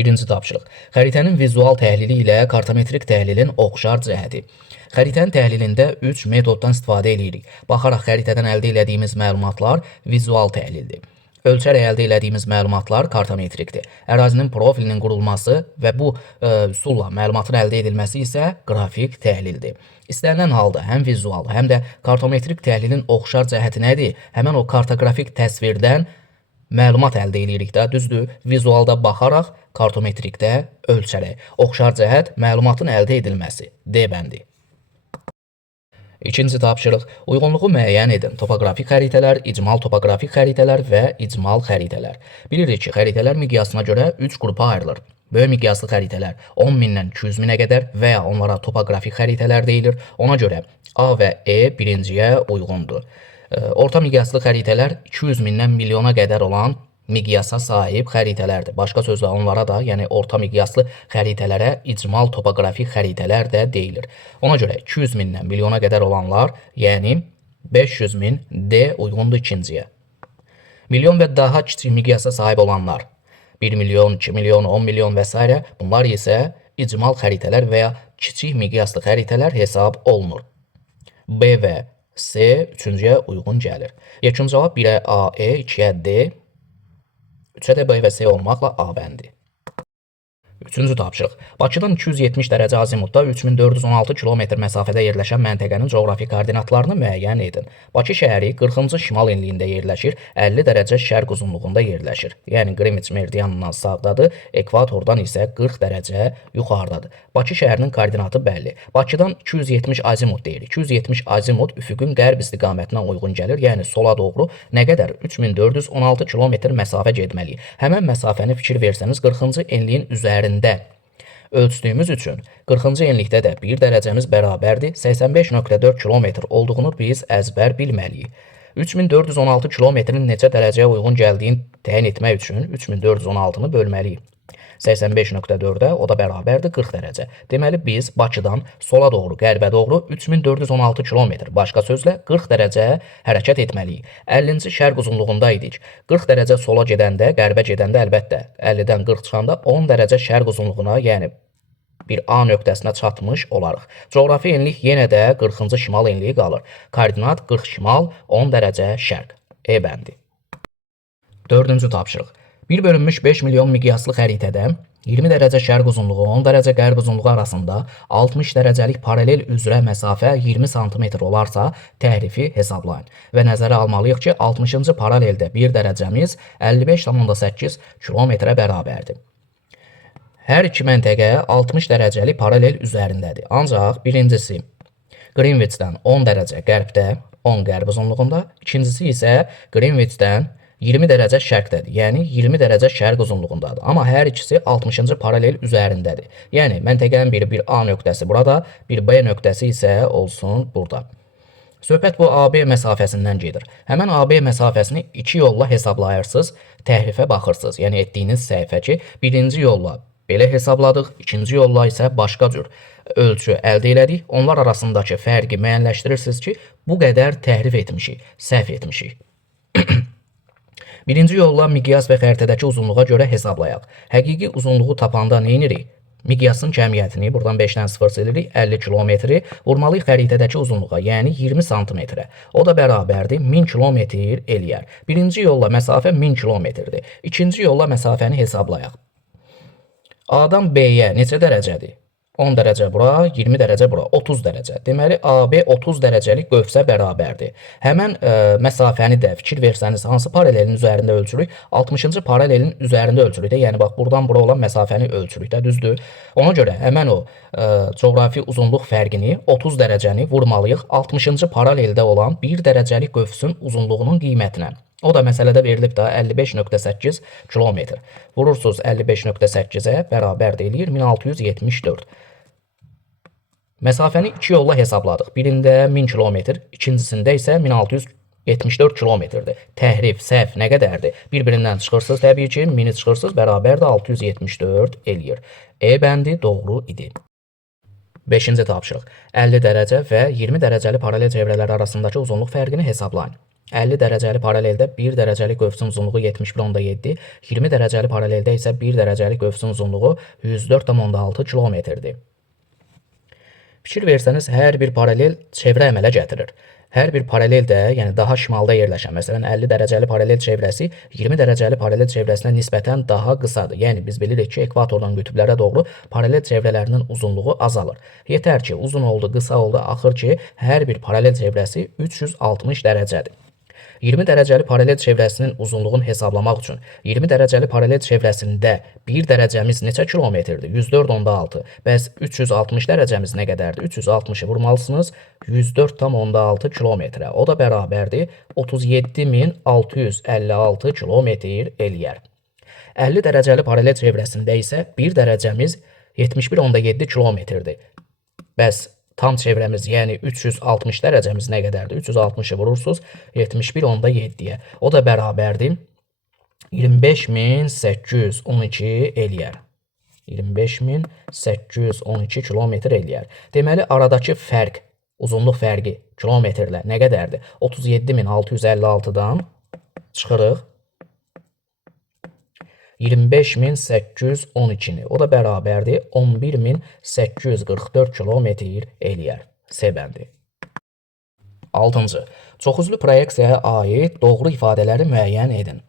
Birinci tapşırıq. Xəritənin vizual təhlili ilə kartometrik təhlilin oxşar cəhəti. Xəritənin təhlilində 3 metoddan istifadə edirik. Baxaraq xəritədən əldə etdiyimiz məlumatlar vizual təhlildir. Ölçərək əldə etdiyimiz məlumatlar kartometrikdir. Ərazinin profilinin qurulması və bu üsulla məlumatın əldə edilməsi isə qrafik təhlildir. İstənilən halda həm vizual, həm də kartometrik təhlilin oxşar cəhəti nədir? Həmən o kartoqrafik təsvirdən məlumat əldə edirik də, düzdür? Vizualda baxaraq, kartometrikdə ölçərək. Oxşar cəhət məlumatın əldə edilməsi. D bəndi. İkinci tapşırıq. Uyğunluğu müəyyən edin. Topoqrafik xəritələr, icmal topoqrafik xəritələr və icmal xəritələr. Bilirik ki, xəritələr miqyasına görə 3 qrupa ayrılır. Böyük miqyaslı xəritələr 10 mindən 200 minə qədər və ya onlara topoqrafik xəritələr deyilir. Ona görə A və E birinciyə uyğundur. Orta miqyaslı xəritələr 200 mindən milyona qədər olan miqyasa sahib xəritələrdir. Başqa sözlə onlara da, yəni orta miqyaslı xəritələrə icmal topoqrafik xəritələr də deyilir. Ona görə 200 mindən milyona qədər olanlar, yəni 500 min D uyğundur ikinciyə. Milyon və daha kiçik miqyasa sahib olanlar, 1 milyon, 2 milyon, 10 milyon və s. bunlar isə icmal xəritələr və ya kiçik miqyaslı xəritələr hesab olunur. B və C üçüncüyə uyğun gəlir. Yekun cavab 1-ə A, E, 2-yə D, 3-ə də B və C olmaqla A bəndi. Üçüncü tapşırıq. Bakıdan 270 dərəcə azimutda 3416 kilometr məsafədə yerləşən məntəqənin coğrafi koordinatlarını müəyyən edin. Bakı şəhəri 40-cı şimal enliyində yerləşir, 50 dərəcə şərq uzunluğunda yerləşir. Yəni Qrinviç meridianından sağdadır, ekvatordan isə 40 dərəcə yuxarıdadır. Bakı şəhərinin koordinatı bəlli. Bakıdan 270 azimut deyir. 270 azimut üfüqün qərb istiqamətinə uyğun gəlir, yəni sola doğru nə qədər? 3416 kilometr məsafə getməliyik. Həmən məsafəni fikir versəniz 40-cı enliyin üzərində ölçdüyümüz üçün 40-cı enlikdə də 1 dərəcəmiz bərabərdir. 85,4 kilometr olduğunu biz əzbər bilməliyik. 3416 kilometrin neçə dərəcəyə uyğun gəldiyini təyin etmək üçün 3416-nı bölməliyik. 85,4-ə, o da bərabərdir 40 dərəcə. Deməli biz Bakıdan sola doğru, qərbə doğru 3416 kilometr, başqa sözlə 40 dərəcə hərəkət etməliyik. 50-ci şərq uzunluğunda idik. 40 dərəcə sola gedəndə, qərbə gedəndə əlbəttə 50-dən 40 çıxanda 10 dərəcə şərq uzunluğuna, yəni bir A nöqtəsinə çatmış olarıq. Coğrafi enlik yenə də 40-cı şimal enliyi qalır. Koordinat 40 şimal, 10 dərəcə şərq. E bəndi. Dördüncü tapşırıq. 1 bölünmüş 5 milyon miqyaslı xəritədə 20 dərəcə şərq uzunluğu, 10 dərəcə qərb uzunluğu arasında 60 dərəcəlik paralel üzrə məsafə 20 sm olarsa təhrifi hesablayın. Və nəzərə almalıyıq ki, 60-cı paraleldə 1 dərəcəmiz 55,8 kilometrə bərabərdir. Hər iki məntəqə 60 dərəcəlik paralel üzərindədir. Ancaq birincisi Qrinviçdən 10 dərəcə qərbdə, 10 qərb uzunluğunda, ikincisi isə Qrinviçdən 20 dərəcə şərqdədir, yəni 20 dərəcə şərq uzunluğundadır. Amma hər ikisi 60-cı paralel üzərindədir. Yəni məntəqənin biri bir A nöqtəsi burada, bir B nöqtəsi isə olsun burada. Söhbət bu AB məsafəsindən gedir. Həmən AB məsafəsini iki yolla hesablayırsınız, təhrifə baxırsınız. Yəni etdiyiniz səhifə ki, birinci yolla belə hesabladıq, ikinci yolla isə başqa cür ölçü əldə elədik. Onlar arasındakı fərqi müəyyənləşdirirsiniz ki, bu qədər təhrif etmişik, səhv etmişik. Birinci yolla miqyas və xəritədəki uzunluğa görə hesablayaq. Həqiqi uzunluğu tapanda nə edirik? Miqyasın cəmiyyətini buradan 5-dən 0 silirik, 50 kilometri vurmalıyıq xəritədəki uzunluğa, yəni 20 santimetrə. O da bərabərdir 1000 kilometr eləyər. Birinci yolla məsafə 1000 kilometrdir. İkinci yolla məsafəni hesablayaq. A-dan B-yə neçə dərəcədir? 10 dərəcə bura, 20 dərəcə bura, 30 dərəcə. Deməli, AB 30 dərəcəlik qövsə bərabərdir. Həmən məsafəni də fikir versəniz, hansı paralelin üzərində ölçürük? 60-cı paralelin üzərində ölçürük də, yəni bax, buradan bura olan məsafəni ölçürük də, düzdür? Ona görə həmən o coğrafi uzunluq fərqini, 30 dərəcəni vurmalıyıq 60-cı paraleldə olan 1 dərəcəlik qövsün uzunluğunun qiymətinə. O da məsələdə verilib da 55,8 kilometr. Vurursunuz 55,8-ə bərabər deyilir 1674. Məsafəni iki yolla hesabladıq. Birində 1000 kilometr, ikincisində isə 1674 kilometrdir. Təhrif, səhv nə qədərdir? Bir-birindən çıxırsınız təbii ki, 1000-i çıxırsınız, bərabər də 674 eləyir. E bəndi doğru idi. 5-ci tapşırıq. 50 dərəcə və 20 dərəcəli paralel çevrələr arasındakı uzunluq fərqini hesablayın. 50 dərəcəli paraleldə 1 dərəcəlik qövsün uzunluğu 71,7, 20 dərəcəli paraleldə isə 1 dərəcəlik qövsün uzunluğu 104,6 kilometrdir. Fikir versəniz, hər bir paralel çevrə əmələ gətirir. Hər bir paralel də, yəni daha şimalda yerləşən, məsələn 50 dərəcəli paralel çevrəsi 20 dərəcəli paralel çevrəsinə nisbətən daha qısadır. Yəni biz bilirik ki, ekvatordan qütblərə doğru paralel çevrələrinin uzunluğu azalır. Yetər ki, uzun oldu, qısa oldu, axır ki, hər bir paralel çevrəsi 360 dərəcədir. 20 dərəcəli paralel çevrəsinin uzunluğunu hesablamaq üçün 20 dərəcəli paralel çevrəsində 1 dərəcəmiz neçə kilometrdir? 104,6. Bəs 360 dərəcəmiz nə qədərdir? 360-ı vurmalısınız 104,6 kilometrə. O da bərabərdir 37.656 kilometr eləyər. 50 dərəcəli paralel çevrəsində isə 1 dərəcəmiz 71,7 kilometrdir. Bəs tam çevrəmiz, yəni 360 dərəcəmiz nə qədərdir? 360-ı vurursunuz 71,7-yə. O da bərabərdir 25.812 eləyər. 25.812 kilometr eləyər. Deməli, aradakı fərq, uzunluq fərqi kilometrlə nə qədərdir? 37.656-dan çıxırıq 25.812-ni. O da bərabərdir 11.844 kilometr eləyər. C bəndi. 6-cı. Çoxüzlü proyeksiyaya aid doğru ifadələri müəyyən edin.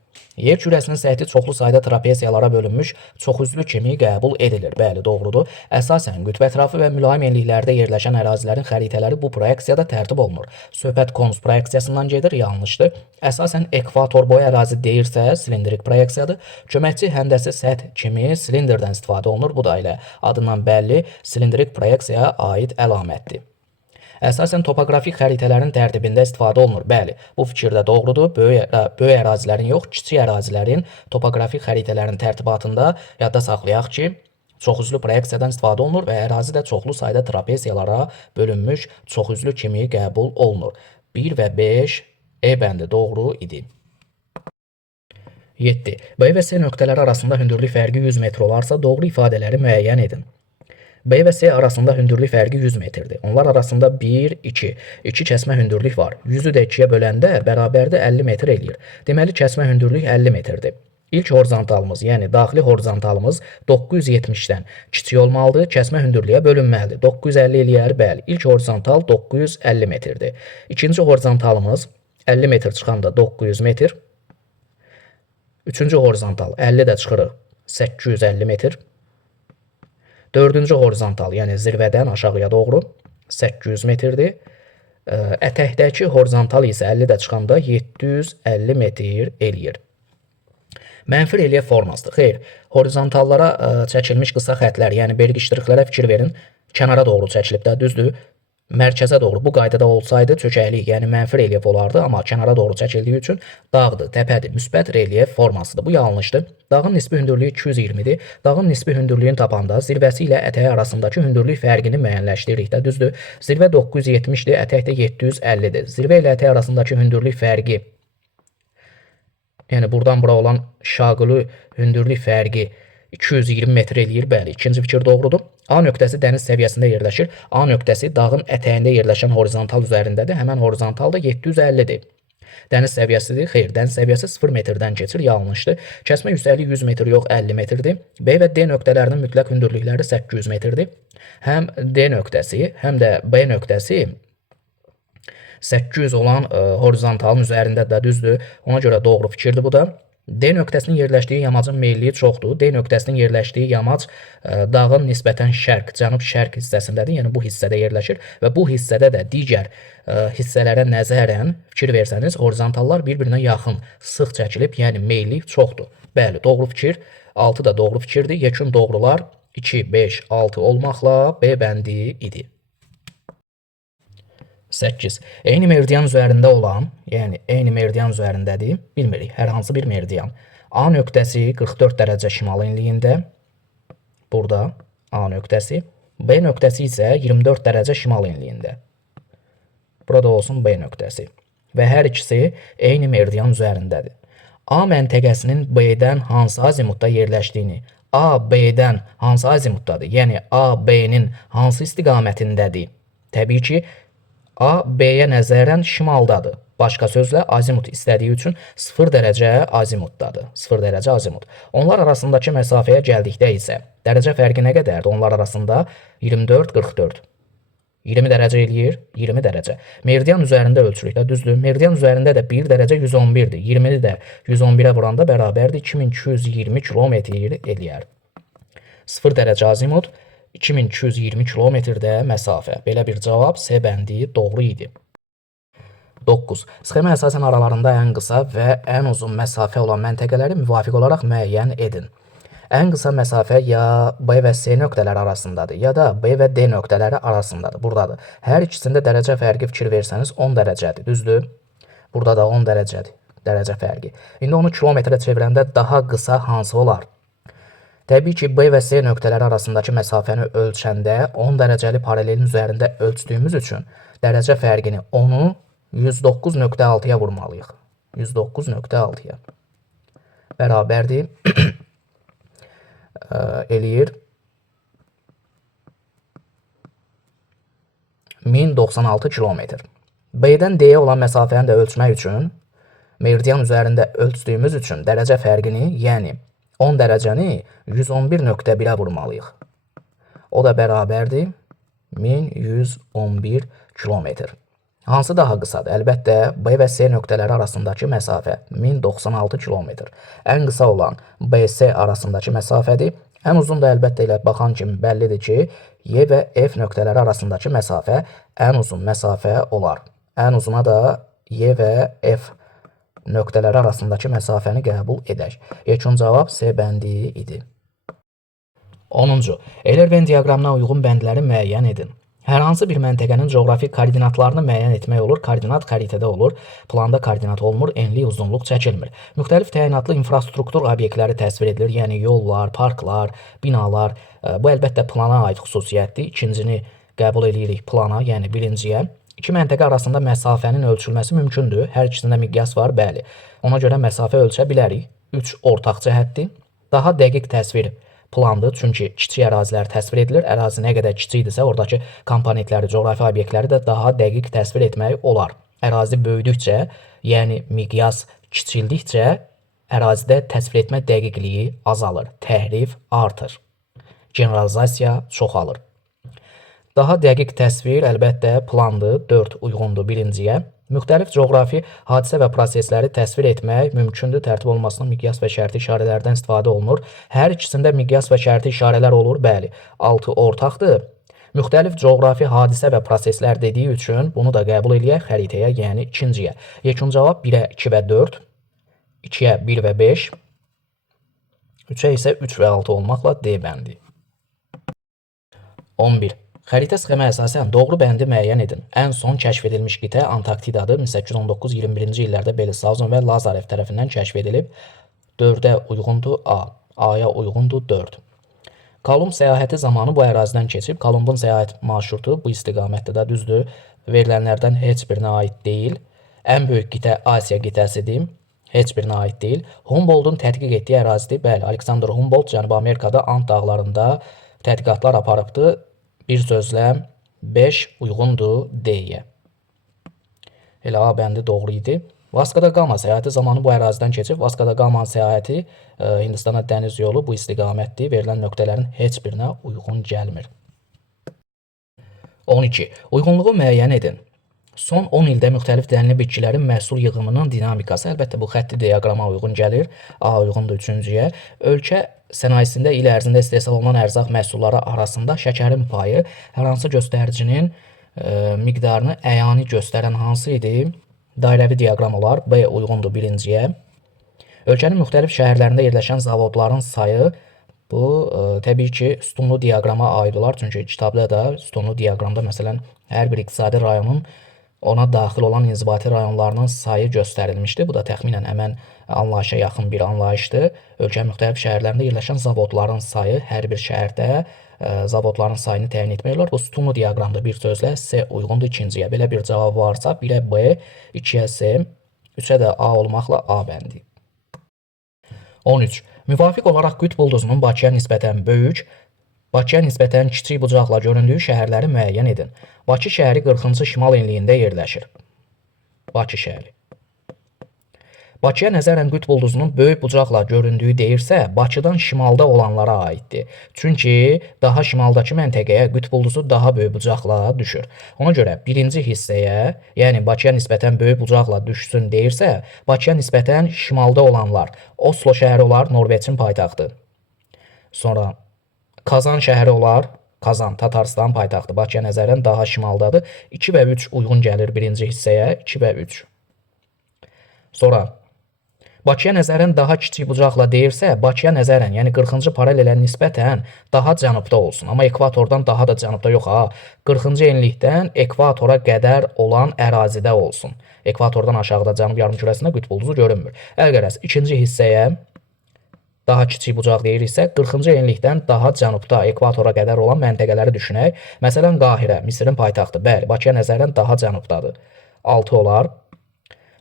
Yer kürəsinin səthi çoxlu sayda trapesiyalara bölünmüş çoxüzlü kimi qəbul edilir. Bəli, doğrudur. Əsasən qütb ətrafı və mülayim enliklərdə yerləşən ərazilərin xəritələri bu proyeksiyada tərtib olunur. Söhbət konus proyeksiyasından gedir, yanlışdır. Əsasən ekvator boyu ərazi deyirsə, silindrik proyeksiyadır. Köməkçi həndəsi səth kimi silindirdən istifadə olunur. Bu da elə adından bəlli silindrik proyeksiyaya aid əlamətdir. Əsasən topoqrafik xəritələrin tərtibində istifadə olunur. Bəli, bu fikir də doğrudur. Böyük ərazilərin yox, kiçik ərazilərin topoqrafik xəritələrin tərtibatında yadda saxlayaq ki, çoxüzlü proyeksiyadan istifadə olunur və ərazi də çoxlu sayda trapesiyalara bölünmüş çoxüzlü kimi qəbul olunur. 1 və 5 E bəndi doğru idi. 7. B və C nöqtələri arasında hündürlük fərqi 100 metr olarsa doğru ifadələri müəyyən edin. B və C arasında hündürlük fərqi 100 metrdir. Onlar arasında 1, 2. 2 kəsmə hündürlük var. 100-ü də 2-yə böləndə bərabərdə 50 metr eləyir. Deməli, kəsmə hündürlük 50 metrdir. İlk horizontalımız, yəni daxili horizontalımız 970-dən kiçik olmalıdır. Kəsmə hündürlüyə bölünməlidir. 950 eləyər, bəli. İlk horizontal 950 metrdir. İkinci horizontalımız 50 metr çıxanda 900 metr. Üçüncü horizontal 50 də çıxırıq 850 metr. Dördüncü horizontal, yəni zirvədən aşağıya doğru 800 metrdir. Ətəkdəki horizontal isə 50 də çıxanda 750 metr eləyir. Mənfi relyef formasıdır. Xeyr, horizontallara çəkilmiş qısa xətlər, yəni belgi ştrixlərə fikir verin, kənara doğru çəkilib də, düzdür? Mərkəzə doğru bu qaydada olsaydı çökəklik, yəni mənfi relyef olardı, amma kənara doğru çəkildiyi üçün dağdır, təpədir, müsbət relyef formasıdır. Bu yanlışdır. Dağın nisbi hündürlüyü 220-dir. Dağın nisbi hündürlüyünü tapanda zirvəsi ilə ətəyi arasındakı hündürlük fərqini müəyyənləşdiririk də, düzdür? Zirvə 970-dir, ətək də 750-dir. Zirvə ilə ətək arasındakı hündürlük fərqi, yəni buradan bura olan şaqılı hündürlük fərqi 220 metr eləyir, bəli. İkinci fikir doğrudur. A nöqtəsi dəniz səviyyəsində yerləşir. A nöqtəsi dağın ətəyində yerləşən horizontal üzərindədir. Həmən horizontal da 750-dir. Dəniz səviyyəsidir. Xeyr, dəniz səviyyəsi 0 metrdən keçir, yanlışdır. Kəsmə yüksəklik 100 metr yox, 50 metrdir. B və D nöqtələrinin mütləq hündürlükləri 800 metrdir. Həm D nöqtəsi, həm də B nöqtəsi 800 olan horizontalın üzərində də, düzdür. Ona görə doğru fikirdir bu da. D nöqtəsinin yerləşdiyi yamacın meyilliyi çoxdur. D nöqtəsinin yerləşdiyi yamac dağın nisbətən şərq, cənub-şərq hissəsindədir. Yəni bu hissədə yerləşir və bu hissədə də digər hissələrə nəzərən fikir versəniz, horizontallar bir-birinə yaxın, sıx çəkilib, yəni meyillik çoxdur. Bəli, doğru fikir. 6 da doğru fikirdir. Yekun doğrular 2, 5, 6 olmaqla B bəndi idi. 8. Eyni meridian üzərində olan, yəni eyni meridian üzərindədir, bilmirik, hər hansı bir meridian. A nöqtəsi 44 dərəcə şimal enliyində, burada A nöqtəsi, B nöqtəsi isə 24 dərəcə şimal enliyində. Burada olsun B nöqtəsi. Və hər ikisi eyni meridian üzərindədir. A məntəqəsinin B-dən hansı azimutda yerləşdiyini, A B-dən hansı azimutdadır, yəni A B-nin hansı istiqamətindədir? Təbii ki, A B-yə nəzərən şimaldadır. Başqa sözlə azimut istədiyi üçün 0 dərəcə azimutdadır. 0 dərəcə azimut. Onlar arasındakı məsafəyə gəldikdə isə dərəcə fərqi nə qədərdir? Onlar arasında 24, 44. 20 dərəcə eləyir, 20 dərəcə. Meridian üzərində ölçülükdə düzdür. Meridian üzərində də 1 dərəcə 111-dir. 20-ni də 111-ə vuranda bərabərdir 2220 kilometr eləyər. 0 dərəcə azimut, 2220 kilometrdə məsafə. Belə bir cavab C bəndi doğru idi. 9. Sxemə əsasən aralarında ən qısa və ən uzun məsafə olan məntəqələri müvafiq olaraq müəyyən edin. Ən qısa məsafə ya B və C nöqtələri arasındadır, ya da B və D nöqtələri arasındadır. Buradadır. Hər ikisində dərəcə fərqi fikir versəniz 10 dərəcədir, düzdür? Burada da 10 dərəcədir, dərəcə fərqi. İndi onu kilometrə çevirəndə daha qısa hansı olar? Təbii ki, B və C nöqtələri arasındakı məsafəni ölçəndə 10 dərəcəli paralelin üzərində ölçdüyümüz üçün dərəcə fərqini onu 109.6-ya vurmalıyıq. 109.6-ya. Bərabərdir. Eləyir 1096 kilometr. B-dən D-yə olan məsafəni də ölçmək üçün meridian üzərində ölçdüyümüz üçün dərəcə fərqini, yəni 10 dərəcəni 111.1-ə vurmalıyıq. O da bərabərdir 1111 kilometr. Hansı daha qısadır? Əlbəttə, B və C nöqtələri arasındakı məsafə 1096 kilometr. Ən qısa olan B-C arasındakı məsafədir. Ən uzun da əlbəttə ilə baxan kimi bəllidir ki, Y və F nöqtələri arasındakı məsafə ən uzun məsafə olar. Ən uzuna da Y və F nöqtələri arasındakı məsafəni qəbul edək. Yekun cavab C bəndi idi. 10-cu. Eyler-Venn diaqramına uyğun bəndləri müəyyən edin. Hər hansı bir məntəqənin coğrafi koordinatlarını müəyyən etmək olur. Koordinat xəritədə olur. Planda koordinat olmur, enlik, uzunluq çəkilmir. Müxtəlif təyinatlı infrastruktur obyektləri təsvir edilir. Yəni yollar, parklar, binalar. Bu əlbəttə plana aid xüsusiyyətdir. İkincini qəbul edirik plana, yəni birinciyə. İki məntəqə arasında məsafənin ölçülməsi mümkündür. Hər ikisində miqyas var, bəli. Ona görə məsafə ölçə bilərik. 3 ortaq cəhətdir. Daha dəqiq təsvir plandır, çünki kiçik ərazilər təsvir edilir. Ərazi nə qədər kiçikdirsə, oradakı komponentləri, coğrafi obyektləri də daha dəqiq təsvir etmək olar. Ərazi böyüdükcə, yəni miqyas kiçildikcə, ərazidə təsvir etmə dəqiqliyi azalır, təhrif artır, generalizasiya çoxalır. Daha dəqiq təsvir əlbəttə plandır, 4 uyğundur birinciyə. Müxtəlif coğrafi hadisə və prosesləri təsvir etmək mümkündür. Tərtib olmasına miqyas və şərti işarələrdən istifadə olunur. Hər ikisində miqyas və şərti işarələr olur, bəli. 6 ortaqdır. Müxtəlif coğrafi hadisə və proseslər dediyi üçün bunu da qəbul eləyək xəritəyə, yəni ikinciyə. Yekun cavab 1-ə 2 və 4, 2-yə 1 və 5, 3-ə isə 3 və 6 olmaqla D bəndi. 11. Xəritə sxemə əsasən doğru bəndi müəyyən edin. Ən son kəşf edilmiş qitə Antarktidadır. 1819-21-ci illərdə Belisauzon və Lazarev tərəfindən kəşf edilib. 4-ə uyğundur A. A-ya uyğundur 4. Kolumb səyahəti zamanı bu ərazidən keçib. Kolumbun səyahət marşrutu bu istiqamətdə də düzdür. Verilənlərdən heç birinə aid deyil. Ən böyük qitə Asiya qitəsidir. Heç birinə aid deyil. Humboldtun tədqiq etdiyi ərazidir. Bəli, Alexander Humboldt Cənubi Amerikada Ant dağlarında tədqiqatlar aparıbdır. Bir sözlə 5 uyğundur D-yə. Elə A bəndi doğru idi. Vasco da Gama səyahəti zamanı bu ərazidən keçib. Vasco da Gama səyahəti Hindistana dəniz yolu bu istiqamətdir. Verilən nöqtələrin heç birinə uyğun gəlmir. 12. Uyğunluğu müəyyən edin. Son 10 ildə müxtəlif dənli bitkilərin məhsul yığımının dinamikası, əlbəttə bu xətti diaqrama uyğun gəlir. A uyğundur 3-cüyə. Ölkə sənayesində il ərzində istehsal olunan ərzaq məhsulları arasında şəkərin payı hər hansı göstəricinin miqdarını əyani göstərən hansı idi? Dairəvi diaqram olar. B uyğundur birinciyə. Ölkənin müxtəlif şəhərlərində yerləşən zavodların sayı bu təbii ki sütunlu diaqrama aid olar. Çünki kitabda da sütunlu diaqramda məsələn hər bir iqtisadi rayonun ona daxil olan inzibati rayonlarının sayı göstərilmişdir. Bu da təxminən həmən anlayışa yaxın bir anlayışdır. Ölkənin müxtəlif şəhərlərində yerləşən zavodların sayı hər bir şəhərdə zavodların sayını təyin etmək olar. Bu sütunlu diaqramda bir sözlə C uyğundur ikinciyə. Belə bir cavab varsa 1-ə B, 2-yə C, 3-ə də A olmaqla A bəndi. 13. Müvafiq olaraq qütb ulduzunun Bakıya nisbətən böyük, Bakıya nisbətən kiçik bucaqla göründüyü şəhərləri müəyyən edin. Bakı şəhəri 40-cı şimal enliyində yerləşir. Bakı şəhəri. Bakıya nəzərən qütb ulduzunun böyük bucaqla göründüyü deyirsə, Bakıdan şimalda olanlara aiddir. Çünki daha şimaldakı məntəqəyə qütb ulduzu daha böyük bucaqla düşür. Ona görə birinci hissəyə, yəni Bakıya nisbətən böyük bucaqla düşsün deyirsə, Bakıya nisbətən şimalda olanlar, Oslo şəhəri olar, Norveçin paytaxtı. Sonra Kazan şəhəri olar, Kazan, Tatarstan paytaxtı. Bakıya nəzərən daha şimaldadır. 2 və 3 uyğun gəlir birinci hissəyə, 2 və 3. Sonra Bakıya nəzərən daha kiçik bucaqla deyirsə, Bakıya nəzərən, yəni 40-cı paralelə nisbətən daha cənubda olsun. Amma ekvatordan daha da cənubda yox ha. 40-cı enlikdən ekvatora qədər olan ərazidə olsun. Ekvatordan aşağıda cənub yarımkürəsində qütb ulduzu görünmür. Əlqərəz ikinci hissəyə daha kiçik bucaq deyiriksə, 40-cı enlikdən daha cənubda ekvatora qədər olan məntəqələri düşünək. Məsələn, Qahirə, Misirin paytaxtı. Bəli, Bakıya nəzərən daha cənubdadır. 6 olar.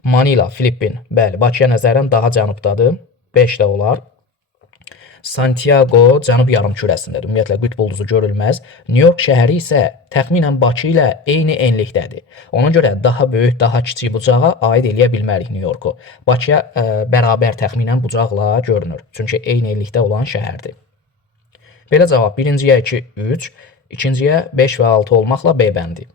Manila, Filippin, bəli, Bakıya nəzərən daha cənubdadır. 5 də olar. Santiago cənub yarımkürəsindədir. Ümumiyyətlə qütb ulduzu görülməz. New York şəhəri isə təxminən Bakı ilə eyni enlikdədir. Ona görə daha böyük, daha kiçik bucağa aid eləyə bilmərik New Yorku. Bakıya bərabər təxminən bucaqla görünür. Çünki eyni enlikdə olan şəhərdir. Belə cavab birinciyə 2, 3, ikinciyə 5 və 6 olmaqla B bəndi.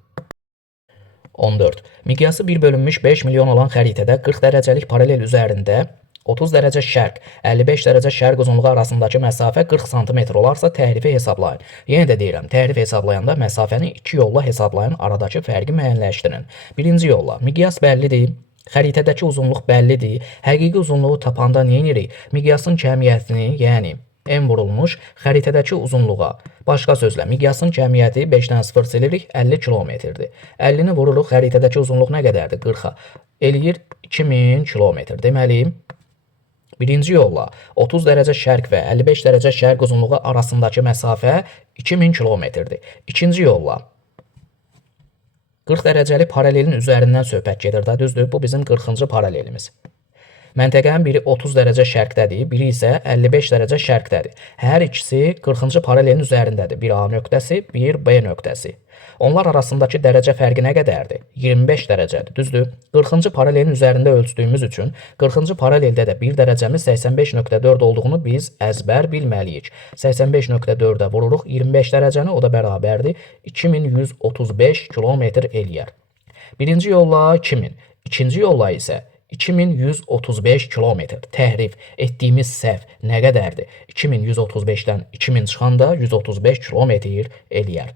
14. Miqyası 1 bölünmüş 5 milyon olan xəritədə 40 dərəcəlik paralel üzərində 30 dərəcə şərq, 55 dərəcə şərq uzunluğu arasındakı məsafə 40 sm olarsa təhrifi hesablayın. Yenə də deyirəm, təhrif hesablayanda məsafəni 2 yolla hesablayın, aradakı fərqi müəyyənləşdirin. Birinci yolla, miqyas bəllidir, xəritədəki uzunluq bəllidir, həqiqi uzunluğu tapanda nə edirik? Miqyasın kəmiyyətini, yəni M vurulmuş xəritədəki uzunluğa. Başqa sözlə, miqyasın kəmiyyəti 5-dən 0 silirik, 50 kilometrdir. 50-ni vururuq, xəritədəki uzunluq nə qədərdir? 40-a. Eləyir 2000 kilometr. Deməli, birinci yolla 30 dərəcə şərq və 55 dərəcə şərq uzunluğu arasındakı məsafə 2000 kilometrdir. İkinci yolla 40 dərəcəli paralelin üzərindən söhbət gedir da, düzdür? Bu bizim 40-cı paralelimiz. Məntəqənin biri 30 dərəcə şərqdədir, biri isə 55 dərəcə şərqdədir. Hər ikisi 40-cı paralelin üzərindədir. Bir A nöqtəsi, bir B nöqtəsi. Onlar arasındakı dərəcə fərqi nə qədərdir? 25 dərəcədir, düzdür? 40-cı paralelin üzərində ölçdüyümüz üçün 40-cı paraleldə də bir dərəcəmiz 85.4 olduğunu biz əzbər bilməliyik. 85.4-ə vururuq 25 dərəcəni, o da bərabərdir 2135 kilometr eləyər. Birinci yolla 2000, ikinci yolla isə 2135 kilometr. Təhrif etdiyimiz səhv nə qədərdir? 2135-dən 2000 çıxanda 135 kilometr eləyər.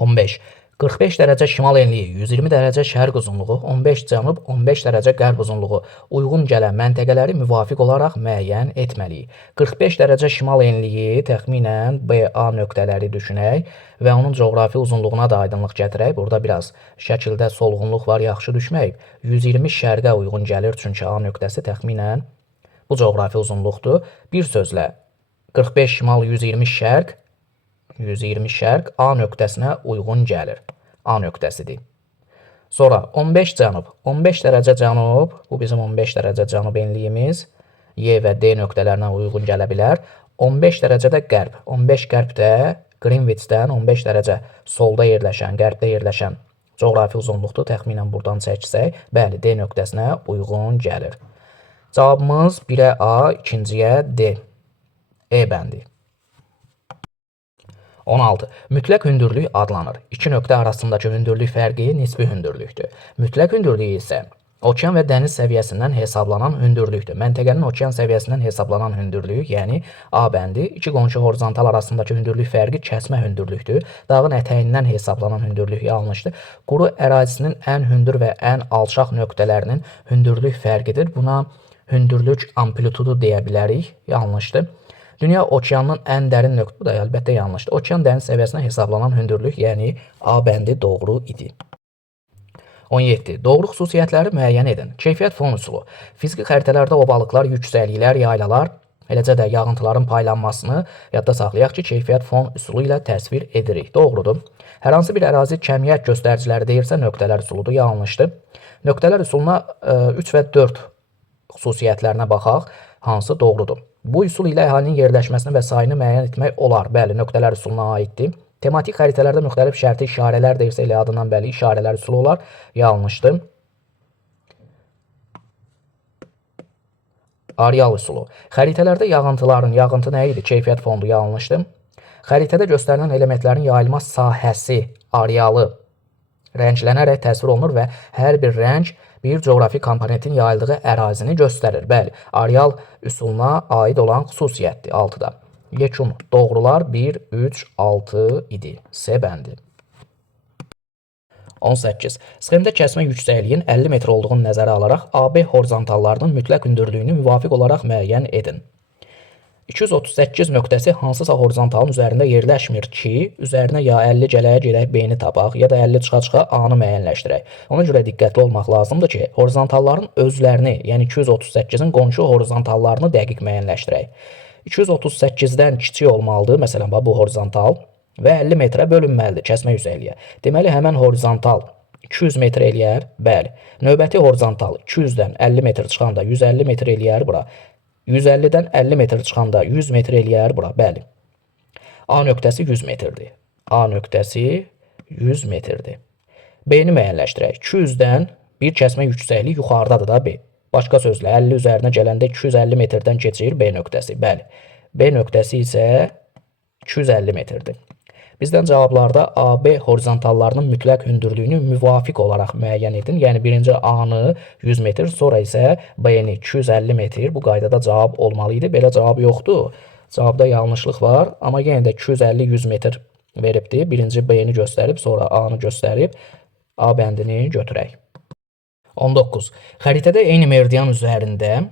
15. 45 dərəcə şimal enliyi, 120 dərəcə şərq uzunluğu, 15 cənub, 15 dərəcə qərb uzunluğu uyğun gələn məntəqələri müvafiq olaraq müəyyən etməliyik. 45 dərəcə şimal enliyi təxminən BA nöqtələri düşünək və onun coğrafi uzunluğuna da aydınlıq gətirək. Burada biraz şəkildə solğunluq var, yaxşı düşməyib. 120 şərqə uyğun gəlir, çünki A nöqtəsi təxminən bu coğrafi uzunluqdur. Bir sözlə 45 şimal, 120 şərq, 120 şərq A nöqtəsinə uyğun gəlir. A nöqtəsidir. Sonra 15 cənub. 15 dərəcə cənub, bu bizim 15 dərəcə cənub enliyimiz. Y və D nöqtələrinə uyğun gələ bilər. 15 dərəcədə qərb. 15 qərb də Greenwichdən 15 dərəcə solda yerləşən, qərbdə yerləşən coğrafi uzunluqdur. Təxminən buradan çəksək, bəli, D nöqtəsinə uyğun gəlir. Cavabımız 1-ə A, 2-ciyə D. E bəndi. 16. Mütləq hündürlük adlanır. İki nöqtə arasındakı hündürlük fərqi nisbi hündürlükdür. Mütləq hündürlük isə okean və dəniz səviyyəsindən hesablanan hündürlükdür. Məntəqənin okean səviyyəsindən hesablanan hündürlük, yəni A bəndi, iki qonşu horizontal arasındakı hündürlük fərqi kəsmə hündürlükdür. Dağın ətəyindən hesablanan hündürlük yanlışdır. Quru ərazisinin ən hündür və ən alçaq nöqtələrinin hündürlük fərqidir. Buna hündürlük amplitudu deyə bilərik. Yanlışdır. Dünya okeanının ən dərin nöqtəsi, bu da əlbəttə yanlışdır. Okean dəniz səviyyəsindən hesablanan hündürlük, yəni A bəndi doğru idi. 17. Doğru xüsusiyyətləri müəyyən edin. Keyfiyyət fon üsulu. Fiziki xəritələrdə obalıqlar, yüksəkliklər, yaylalar, eləcə də yağıntıların paylanmasını yadda saxlayaq ki, keyfiyyət fon üsulu ilə təsvir edirik. Doğrudur. Hər hansı bir ərazi kəmiyyət göstəriciləri deyirsə, nöqtələr üsuludur. Yanlışdır. Nöqtələr üsuluna 3 və 4 xüsusiyyətlərinə baxaq, hansı doğrudur. Bu üsul ilə əhalinin yerləşməsini və sayını müəyyən etmək olar. Bəli, nöqtələr üsuluna aiddir. Tematik xəritələrdə müxtəlif şərti işarələr deyirsə, elə adından bəli işarələr üsulu olar. Yanlışdır. Areal üsulu. Xəritələrdə yağıntıların, yağıntı nə idi? Keyfiyyət fondu yanlışdır. Xəritədə göstərilən elementlərin yayılma sahəsi, arealı rənglənərək təsvir olunur və hər bir rəng bir coğrafi komponentin yayıldığı ərazini göstərir. Bəli, areal üsuluna aid olan xüsusiyyətdir 6-da. Yekun doğrular 1, 3, 6 idi. C bəndi. 18. Sxemdə kəsmə yüksəkliyin 50 metr olduğunu nəzərə alaraq AB horizontallarının mütləq hündürlüyünü müvafiq olaraq müəyyən edin. 238 nöqtəsi hansısa horizontalın üzərində yerləşmir ki, üzərinə ya 50 gələyə gedək B-ni tapaq, ya da 50 çıxa-çıxa A-nı müəyyənləşdirək. Ona görə diqqətli olmaq lazımdır ki, horizontalların özlərini, yəni 238-in qonşu horizontallarını dəqiq müəyyənləşdirək. 238-dən kiçik olmalıdır, məsələn, bu horizontal və 50 metrə bölünməlidir kəsmə yüksəkliyə. Deməli, həmən horizontal 200 metr eləyər, bəli. Növbəti horizontal 200-dən 50 metr çıxanda 150 metr eləyər bura. 150-dən 50 metr çıxanda 100 metr eləyər bura, bəli. A nöqtəsi 100 metrdir. A nöqtəsi 100 metrdir. B-ni müəyyənləşdirək. 200-dən bir kəsmə yüksəklik yuxarıdadır da B. Başqa sözlə 50 üzərinə gələndə 250 metrdən keçir B nöqtəsi, bəli. B nöqtəsi isə 250 metrdir. Bizdən cavablarda AB horizontallarının mütləq hündürlüyünü müvafiq olaraq müəyyən edin. Yəni, birinci A-nı 100 metr, sonra isə B-ni 250 metr. Bu qaydada cavab olmalı idi. Belə cavab yoxdur. Cavabda yanlışlıq var. Amma yenə də 250-100 metr veribdir. Birinci B-ni göstərib, sonra A-nı göstərib A bəndini götürək. 19. Xəritədə eyni meridian üzərində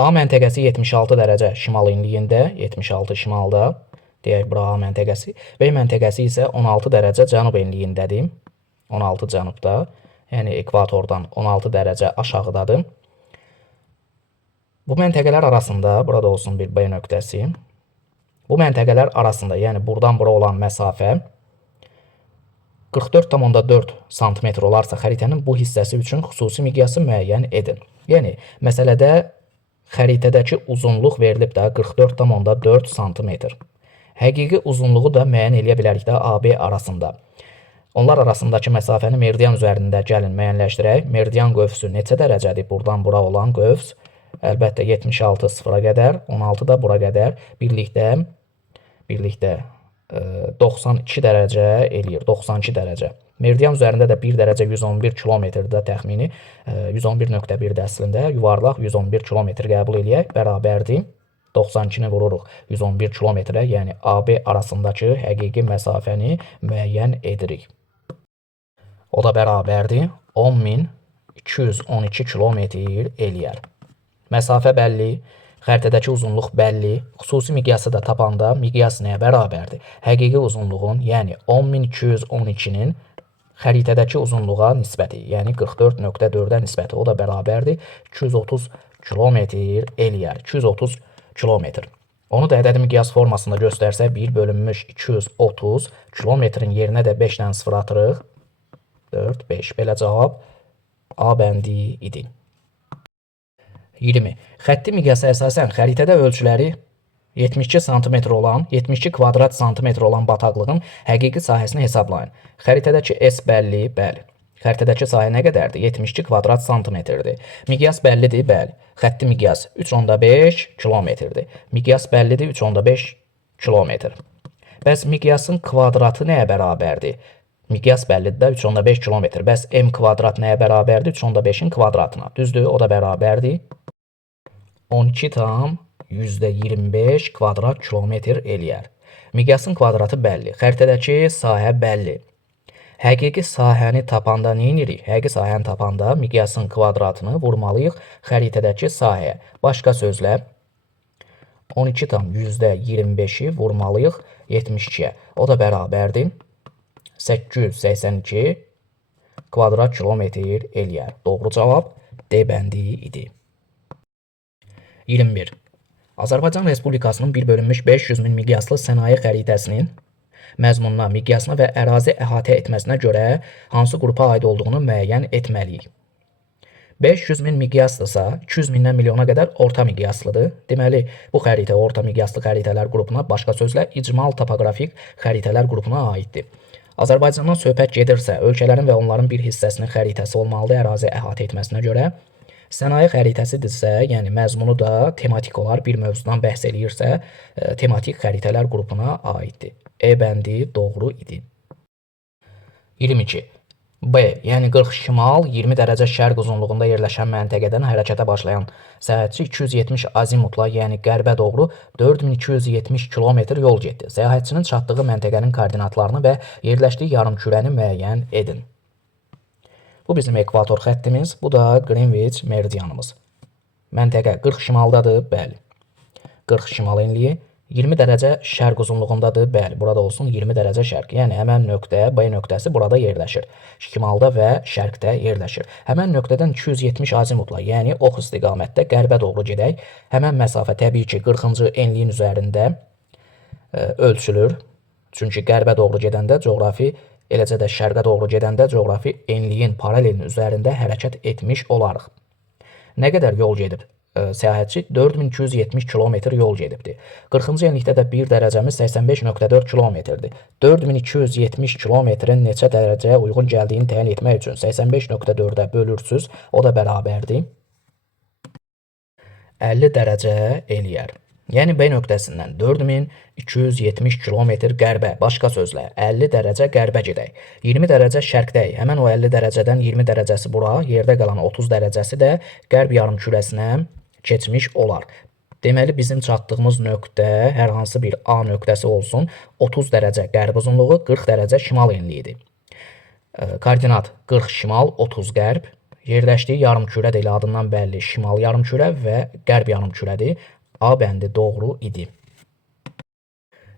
A məntəqəsi 76 dərəcə şimal enliyində, 76 şimalda, deyək bura A məntəqəsi, B məntəqəsi isə 16 dərəcə cənub enliyindədir. 16 cənubda, yəni ekvatordan 16 dərəcə aşağıdadır. Bu məntəqələr arasında, burada olsun bir B nöqtəsi. Bu məntəqələr arasında, yəni buradan bura olan məsafə 44,4 sm olarsa xəritənin bu hissəsi üçün xüsusi miqyası müəyyən edin. Yəni, məsələdə xəritədəki uzunluq verilib də 44,4 sm. Həqiqi uzunluğu da müəyyən eləyə bilərik də AB arasında. Onlar arasındakı məsafəni meridian üzərində gəlin müəyyənləşdirək. Meridian qövsü neçə dərəcədir? Buradan bura olan qövs. Əlbəttə 76 sıfıra qədər, 16 da bura qədər. Birlikdə 92 dərəcə eləyir. 92 dərəcə. Meridian üzərində də 1 dərəcə 111 kilometrdə təxmini 111,1 əslində yuvarlaq 111 kilometr qəbul eləyək. Bərabərdir. 92-ni vururuq 111 kilometrə, yəni AB arasındakı həqiqi məsafəni müəyyən edirik. O da bərabərdir 10.212 kilometr eləyər. Məsafə bəlli, xəritədəki uzunluq bəlli, xüsusi miqyası da tapanda miqyas nəyə bərabərdir? Həqiqi uzunluğun, yəni 10.212-nin xəritədəki uzunluğa nisbəti, yəni 44,4-ə nisbəti, o da bərabərdir 230 kilometr eləyər. 230 kilometr. Onu da ədədi miqyas formasında göstərsək 1 bölünmüş 230 kilometrin yerinə də 5-dən 0 atırıq. 4, 5. Belə cavab A bəndi idi. 20. Xətti miqyasa əsasən xəritədə ölçüləri 72 sm olan, 72 kvadrat santimetr olan bataqlığın həqiqi sahəsini hesablayın. Xəritədəki S bəlli, bəli. Xəritədəki sahə nə qədərdir? 72 kvadrat santimetrdir. Miqyas bəllidir, bəli. Xətti miqyas 3,5 kilometrdir. Miqyas bəllidir, 3,5 kilometr. Bəs miqyasın kvadratı nəyə bərabərdir? Miqyas bəllidir də 3,5 kilometr. Bəs M kvadrat nəyə bərabərdir? 3,5-in kvadratına. Düzdür, o da bərabərdir 12,25 kvadrat kilometr eləyər. Miqyasın kvadratı bəlli. Xəritədəki sahə bəlli. Həqiqi sahəni tapanda nə edirik? Həqiqi sahəni tapanda miqyasın kvadratını vurmalıyıq xəritədəki sahəyə. Başqa sözlə 12,25-i vurmalıyıq 72-yə. O da bərabərdir 882 kvadrat kilometr eləyər. Doğru cavab D bəndi idi. 21. Azərbaycan Respublikasının 1 bölünmüş 500 min miqyaslı sənaye xəritəsinin məzmununa, miqyasına və ərazi əhatə etməsinə görə hansı qrupa aid olduğunu müəyyən etməliyik. 500 min miqyaslısa 200 mindən milyona qədər orta miqyaslıdır. Deməli, bu xəritə orta miqyaslı xəritələr qrupuna, başqa sözlə icmal topografik xəritələr qrupuna aiddir. Azərbaycandan söhbət gedirsə, ölkələrin və onların bir hissəsinin xəritəsi olmalıdır ərazi əhatə etməsinə görə. Sənaye xəritəsidirsə, yəni məzmunu da tematik olar, bir mövzudan bəhs eləyirsə, tematik xəritələr qrupuna aiddir. E bəndi doğru idi. 22. B, yəni 40 şimal, 20 dərəcə şərq uzunluğunda yerləşən məntəqədən hərəkətə başlayan səyahətçi 270 azimutla, yəni qərbə doğru 4270 kilometr yol getdi. Səyahətçinin çatdığı məntəqənin koordinatlarını və yerləşdiyi yarımkürəni müəyyən edin. Bu bizim ekvator xəttimiz, bu da Greenwich meridianımız. Məntəqə 40 şimaldadır, bəli. 40 şimal enliyi. 20 dərəcə şərq uzunluğundadır, bəli, burada olsun 20 dərəcə şərq. Yəni həmən nöqtə, B nöqtəsi burada yerləşir. Şimalda və şərqdə yerləşir. Həmən nöqtədən 270 azimutla, yəni ox istiqamətdə qərbə doğru gedək. Həmən məsafə təbii ki, 40-cı enliyin üzərində ölçülür. Çünki qərbə doğru gedəndə coğrafi, eləcə də şərqə doğru gedəndə coğrafi enliyin paralelinin üzərində hərəkət etmiş olarıq. Nə qədər yol gedib? Səyahətçi 4270 kilometr yol gedibdir. 40-cı enlikdə də 1 dərəcəmiz 85.4 kilometrdir. 4270 kilometrin neçə dərəcəyə uyğun gəldiyini təyin etmək üçün 85.4-ə bölürsüz, o da bərabərdir 50 dərəcə eləyər. Yəni B nöqtəsindən 4270 kilometr qərbə, başqa sözlə 50 dərəcə qərbə gedək. 20 dərəcə şərqdəyik. Həmən o 50 dərəcədən 20 dərəcəsi bura, yerdə qalan 30 dərəcəsi də qərb yarımkürəsinə keçmiş olar. Deməli, bizim çatdığımız nöqtə hər hansı bir A nöqtəsi olsun, 30 dərəcə qərb uzunluğu, 40 dərəcə şimal enliyidir. Koordinat 40 şimal, 30 qərb. Yerləşdiyi yarımkürə də elə adından bəlli şimal yarımkürə və qərb yarımkürədir. A bəndi doğru idi.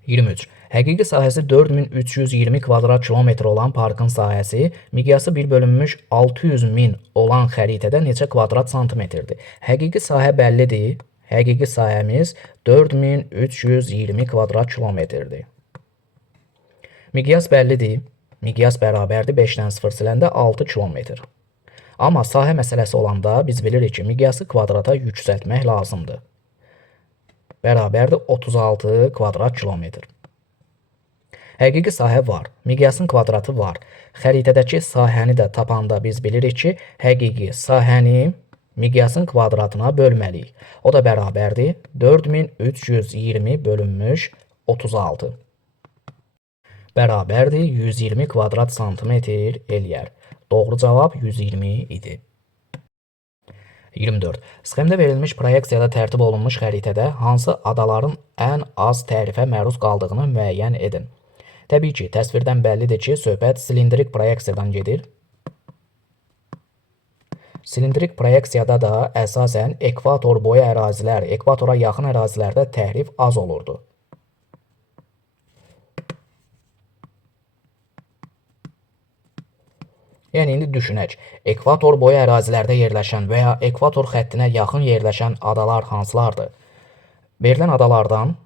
23. Həqiqi sahəsi 4320 kvadrat kilometr olan parkın sahəsi miqyası 1/600.000 olan xəritədə neçə kvadrat santimetrdir? Həqiqi sahə bəllidir. Həqiqi sahəmiz 4320 kvadrat kilometrdir. Miqyas bəllidir. Miqyas bərabərdir 5-dən 0 siləndə 6 kilometr. Amma sahə məsələsi olanda biz bilirik ki, miqyası kvadrata yüksəltmək lazımdır. Bərabərdir 36 kvadrat kilometr. Həqiqi sahə var, miqyasın kvadratı var. Xəritədəki sahəni də tapanda biz bilirik ki, həqiqi sahəni miqyasın kvadratına bölməliyik. O da bərabərdir 4320 bölünmüş 36. Bərabərdir 120 kvadrat santimetr eləyər. Doğru cavab 120 idi. 24. Sxemdə verilmiş proyeksiyada tərtib olunmuş xəritədə hansı adaların ən az tərifə məruz qaldığını müəyyən edin. Təbii ki, təsvirdən bəllidir ki, söhbət silindrik proyeksiyadan gedir. Silindrik proyeksiyada da əsasən ekvator boyu ərazilər, ekvatora yaxın ərazilərdə tərif az olurdu. Yəni, indi düşünək, ekvator boyu ərazilərdə yerləşən və ya ekvator xəttinə yaxın yerləşən adalar hansılardır? Verilən adalardan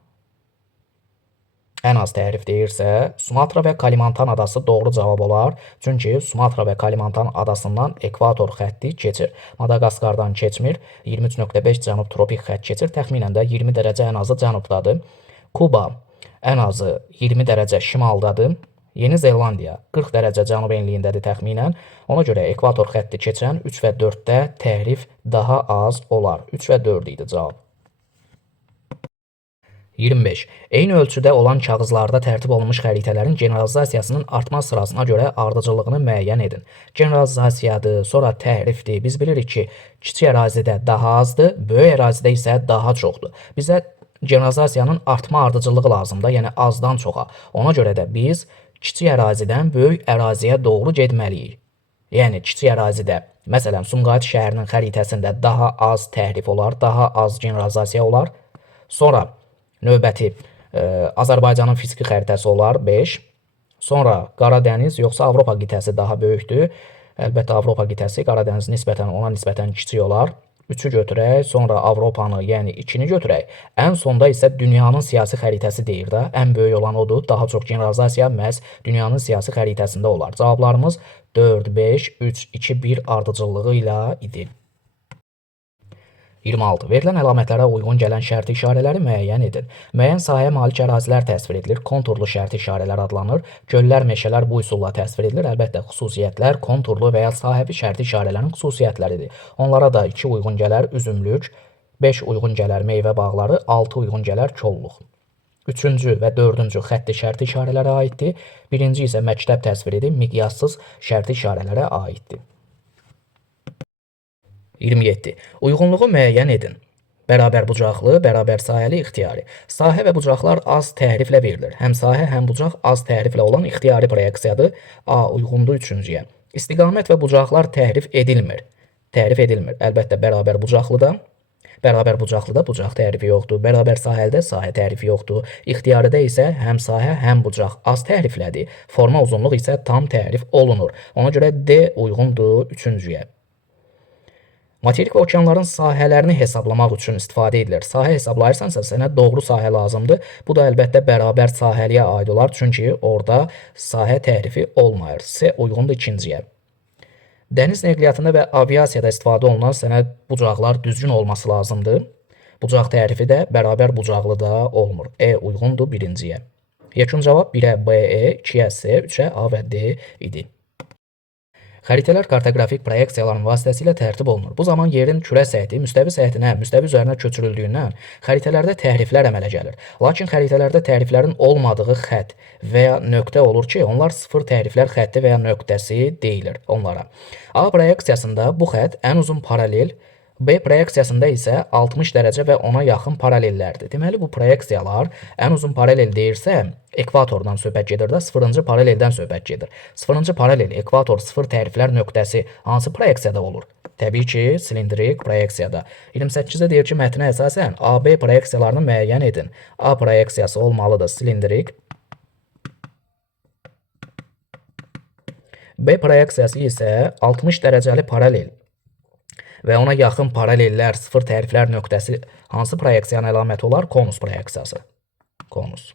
ən az tərif deyirsə, Sumatra və Kalimantan adası doğru cavab olar. Çünki Sumatra və Kalimantan adasından ekvator xətti keçir. Madaqaskardan keçmir, 23.5 cənub tropik xətt keçir, təxminən də 20 dərəcə ən azı cənubdadır. Kuba ən azı 20 dərəcə şimaldadır. Yeni Zelandiya 40 dərəcə cənub enliyindədir təxminən. Ona görə ekvator xətti keçən 3 və 4-də tərif daha az olar. 3 və 4 idi cavab. 25. Eyni ölçüdə olan kağızlarda tərtib olunmuş xəritələrin generalizasiyasının artma sırasına görə ardıcıllığını müəyyən edin. Generalizasiyadır, sonra tərifdir. Biz bilirik ki, kiçik ərazidə daha azdır, böyük ərazidə isə daha çoxdur. Bizə generalizasiyanın artma ardıcıllığı lazımdır, yəni azdan çoxa. Ona görə də biz kiçik ərazidən böyük əraziyə doğru getməliyik. Yəni, kiçik ərazidə, məsələn, Sumqayıt şəhərinin xəritəsində daha az tərif olar, daha az generalizasiya olar. Sonra növbəti Azərbaycanın fiziki xəritəsi olar 5. Sonra Qaradəniz yoxsa Avropa qitəsi daha böyükdür. Əlbəttə, Avropa qitəsi Qaradəniz nisbətən ona nisbətən kiçik olar. 3-ü götürək, sonra Avropanı, yəni 2-ni götürək. Ən sonda isə dünyanın siyasi xəritəsi deyir də, ən böyük olan odur. Daha çox generalizasiya məhz dünyanın siyasi xəritəsində olar. Cavablarımız 4, 5, 3, 2, 1 ardıcıllığı ilə idi. 26. Verilən əlamətlərə uyğun gələn şərti işarələri müəyyən edin. Müəyyən sahəyə malik ərazilər təsvir edilir. Konturlu şərti işarələr adlanır. Göllər, meşələr bu üsulla təsvir edilir. Əlbəttə, xüsusiyyətlər konturlu və ya sahəvi şərti işarələrin xüsusiyyətləridir. Onlara da 2 uyğun gələr üzümlük, 5 uyğun gələr meyvə bağları, 6 uyğun gələr kolluq. 3-cü və 4-cü xətti şərti işarələrə aiddir. 1-ci isə məktəb təsviri edir, miqyassız şərti işarələrə aiddir. 27. Uyğunluğu müəyyən edin. Bərabər bucaqlı, bərabər sahəli, ixtiyari. Sahə və bucaqlar az təhriflə verilir. Həm sahə, həm bucaq az təhriflə olan ixtiyari proyeksiyadır. A uyğundur 3-cüyə. İstiqamət və bucaqlar təhrif edilmir. Təhrif edilmir. Əlbəttə, bərabər bucaqlıda bucaq tərifi yoxdur. Bərabər sahəlidə sahə tərifi yoxdur. İxtiyarıda isə həm sahə, həm bucaq az təriflədir. Forma uzunluq isə tam tərif olunur. Ona görə D uyğundur 3-cüyə. Materik və okeanların sahələrini hesablamaq üçün istifadə edilir. Sahə hesablayırsansa, sənə doğru sahə lazımdır. Bu da əlbəttə bərabər sahəliyə aid olar. Çünki orada sahə tərifi olmayır. C uyğundur 2-ciyə. Dəniz nəqliyyatında və aviasiyada istifadə olunan sənə bucaqlar düzgün olması lazımdır. Bucaq tərifi də bərabər bucaqlıda olmur. E uyğundur 1-ciyə. Yekun cavab 1-ə B, 2-ə C, 3-ə A və D idi. Xəritələr kartoqrafik proyeksiyaların vasitəsilə tərtib olunur. Bu zaman yerin kürə səthi müstəvi səthinə, müstəvi üzərinə köçürüldüyündən xəritələrdə təhriflər əmələ gəlir. Lakin xəritələrdə təhriflərin olmadığı xətt və ya nöqtə olur ki, onlar sıfır təhriflər xətti və ya nöqtəsi deyilir onlara. A proyeksiyasında bu xətt ən uzun paralel, B proyeksiyasında isə 60 dərəcə və ona yaxın paralellərdir. Deməli, bu proyeksiyalar ən uzun paralel deyirsə, ekvatordan söhbət gedir də, 0-cı paraleldən söhbət gedir. 0-cı paralel, ekvator, 0 təriflər nöqtəsi hansı proyeksiyada olur? Təbii ki, silindrik proyeksiyada. 28-də deyir ki, mətnə əsasən AB proyeksiyalarını müəyyən edin. A proyeksiyası olmalıdır silindrik. B proyeksiyası isə 60 dərəcəli paralel və ona yaxın paralellər, 0 təriflər nöqtəsi hansı proyeksiyanın əlaməti olar? Konus proyeksiyası. Konus.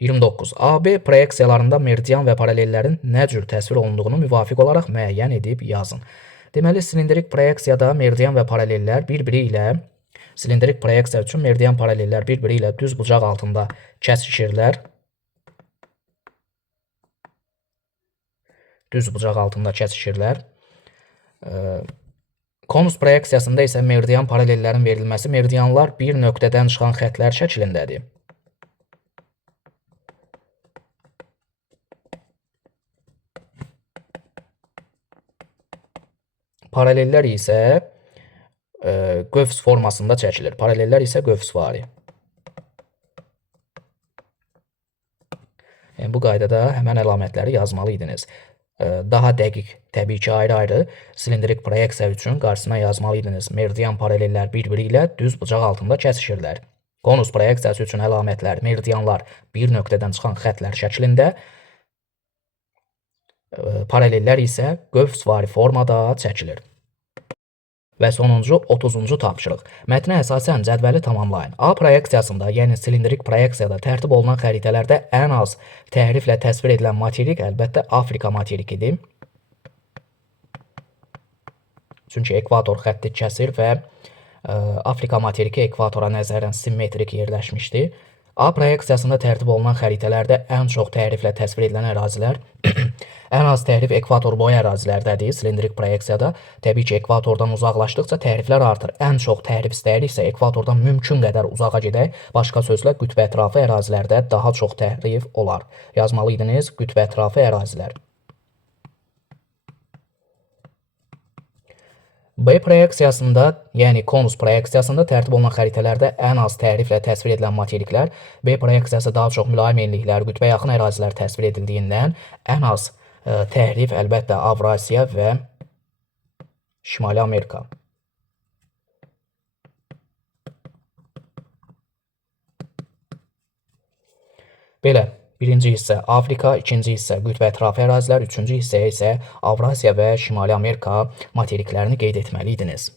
29. AB proyeksiyalarında meridian və paralellərin nə cür təsvir olunduğunu müvafiq olaraq müəyyən edib yazın. Deməli, silindrik proyeksiyada meridian və paralellər bir-biri ilə, silindrik proyeksiya üçün meridian paralellər bir-biri ilə düz bucaq altında kəsişirlər. Düz bucaq altında kəsişirlər. Konus proyeksiyasında isə meridian paralellərin verilməsi meridianlar bir nöqtədən çıxan xəttlər şəklindədir. Paralellər isə qövs formasında çəkilir. Paralellər isə qövsvari. Bu qaydada həmən əlamətləri yazmalı idiniz. Daha dəqiq, təbii ki, ayrı-ayrı silindrik proyeksiya üçün qarşısına yazmalı idiniz. Meridian paralellər bir-biri ilə düz bucaq altında kəsişirlər. Konus proyeksiyası üçün əlamətlər, meridianlar bir nöqtədən çıxan xəttlər şəklində, paralellər isə qövsvari formada çəkilir. Və sonuncu 30-cu tapşırıq. Mətnə əsasən cədvəli tamamlayın. A proyeksiyasında, yəni silindrik proyeksiyada tərtib olunan xəritələrdə ən az təhriflə təsvir edilən materik əlbəttə Afrika materikidir. Çünki ekvator xətti kəsir və Afrika materiki ekvatora nəzərən simmetrik yerləşmişdir. A proyeksiyasında tərtib olunan xəritələrdə ən çox təhriflə təsvir edilən ərazilər ən az təhrif ekvator boyu ərazilərdədir. Silindrik proyeksiyada təbii ki, ekvatordan uzaqlaşdıqca təhriflər artır. Ən çox təhrif istəyiriksə ekvatordan mümkün qədər uzağa gedək. Başqa sözlə qütb ətrafı ərazilərdə daha çox təhrif olar. Yazmalı idiniz qütb ətrafı ərazilər. B proyeksiyasında, yəni konus proyeksiyasında tərtib olunan xəritələrdə ən az təhriflə təsvir edilən materiklər, B proyeksiyası daha çox mülayim enliklər, qütbə yaxın ərazilər təsvir edildiyindən ən az təhrif əlbəttə Avrasiya və Şimali Amerika. Belə, birinci hissə Afrika, ikinci hissə qütb ətrafı ərazilər, üçüncü hissəyə isə Avrasiya və Şimali Amerika materiklərini qeyd etməli idiniz.